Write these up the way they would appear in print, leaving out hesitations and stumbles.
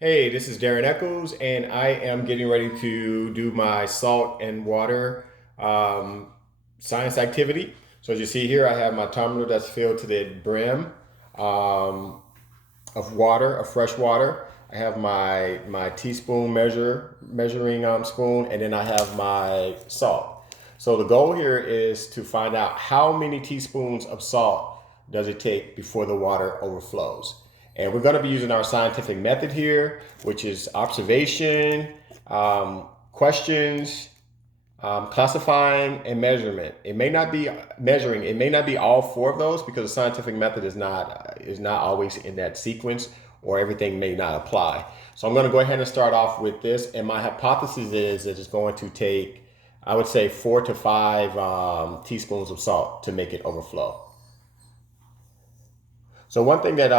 Hey, this is Darren Eccles, and I am getting ready to do my salt and water um, science activity. So as you see here, I have my tumbler that's filled to the brim um, of water, of fresh water. I have my teaspoon measuring spoon, and then I have my salt. So the goal here is to find out how many teaspoons of salt does it take before the water overflows. And we're going to be using our scientific method here, which is observation, questions, classifying, and measurement. It may not be measuring. It may not be all four of those because the scientific method is not always in that sequence, or everything may not apply. So I'm going to go ahead and start off with this. And my hypothesis is that it's going to take, I would say, 4 to 5 teaspoons of salt to make it overflow. So one thing that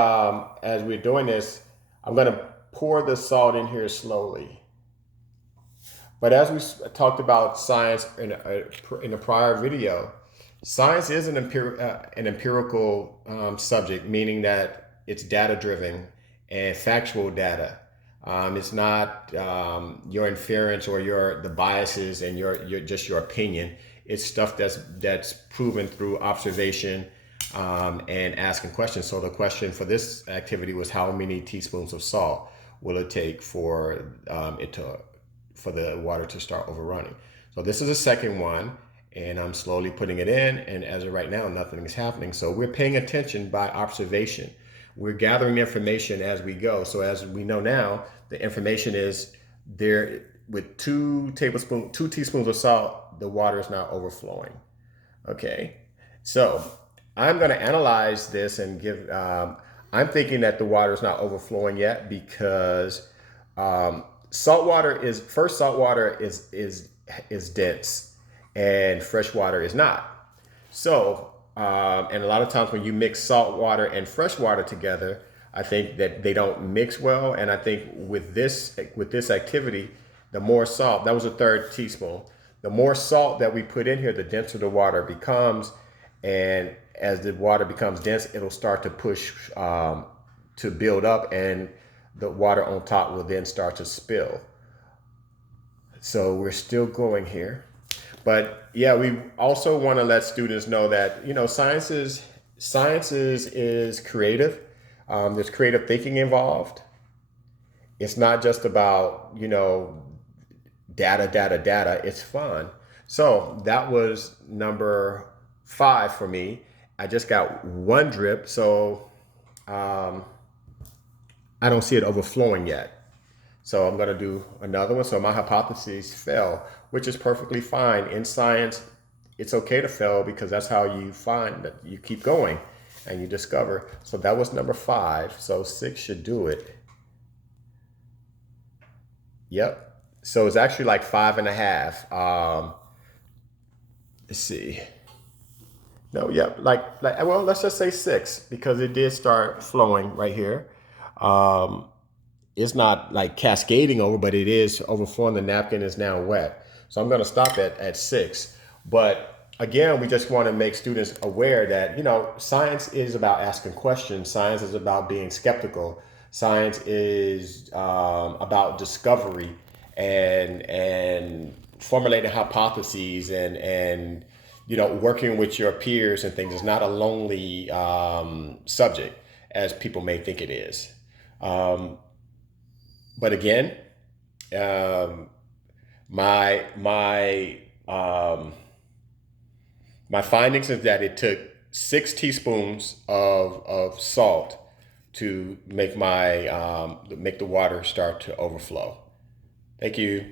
as we're doing this, I'm going to pour the salt in here slowly. But as we talked about science in a prior video, science is an empirical subject, meaning that it's data driven and factual data. It's not your inference or the biases and your just your opinion. It's stuff that's proven through observation and asking questions. So the question for this activity was, how many teaspoons of salt will it take for for the water to start overrunning? So this is the second one, and I'm slowly putting it in. And as of right now, nothing is happening. So we're paying attention by observation. We're gathering information as we go. So as we know now, the information is there with 2 teaspoons of salt, the water is now overflowing. Okay, so I'm going to analyze this and give. I'm thinking that the water is not overflowing yet because salt water is dense, and fresh water is not. So, and a lot of times when you mix salt water and fresh water together, I think that they don't mix well. And I think with this activity, the more salt, that was a third teaspoon, the more salt that we put in here, the denser the water becomes. And as the water becomes dense, it'll start to push to build up, and the water on top will then start to spill. So we're still going here. But yeah, we also want to let students know that, science is creative. There's creative thinking involved. It's not just about, data. It's fun. So that was number 5 for me. I just got one drip, so I don't see it overflowing yet. So I'm going to do another one. So my hypothesis fell, which is perfectly fine. In science, it's okay to fail because that's how you find that you keep going and you discover. So that was number 5. So 6 should do it. Yep. So it's actually like 5.5. Let's see. No, yeah, well, let's just say 6 because it did start flowing right here. Um, it's not like cascading over, but it is overflowing. The napkin is now wet. So I'm going to stop at 6. But again, we just want to make students aware that, science is about asking questions. Science is about being skeptical. Science is about discovery and formulating hypotheses and working with your peers and things. Is not a lonely subject as people may think it is. But again, um, my my um, my findings is that it took 6 teaspoons of salt to make the water start to overflow. Thank you.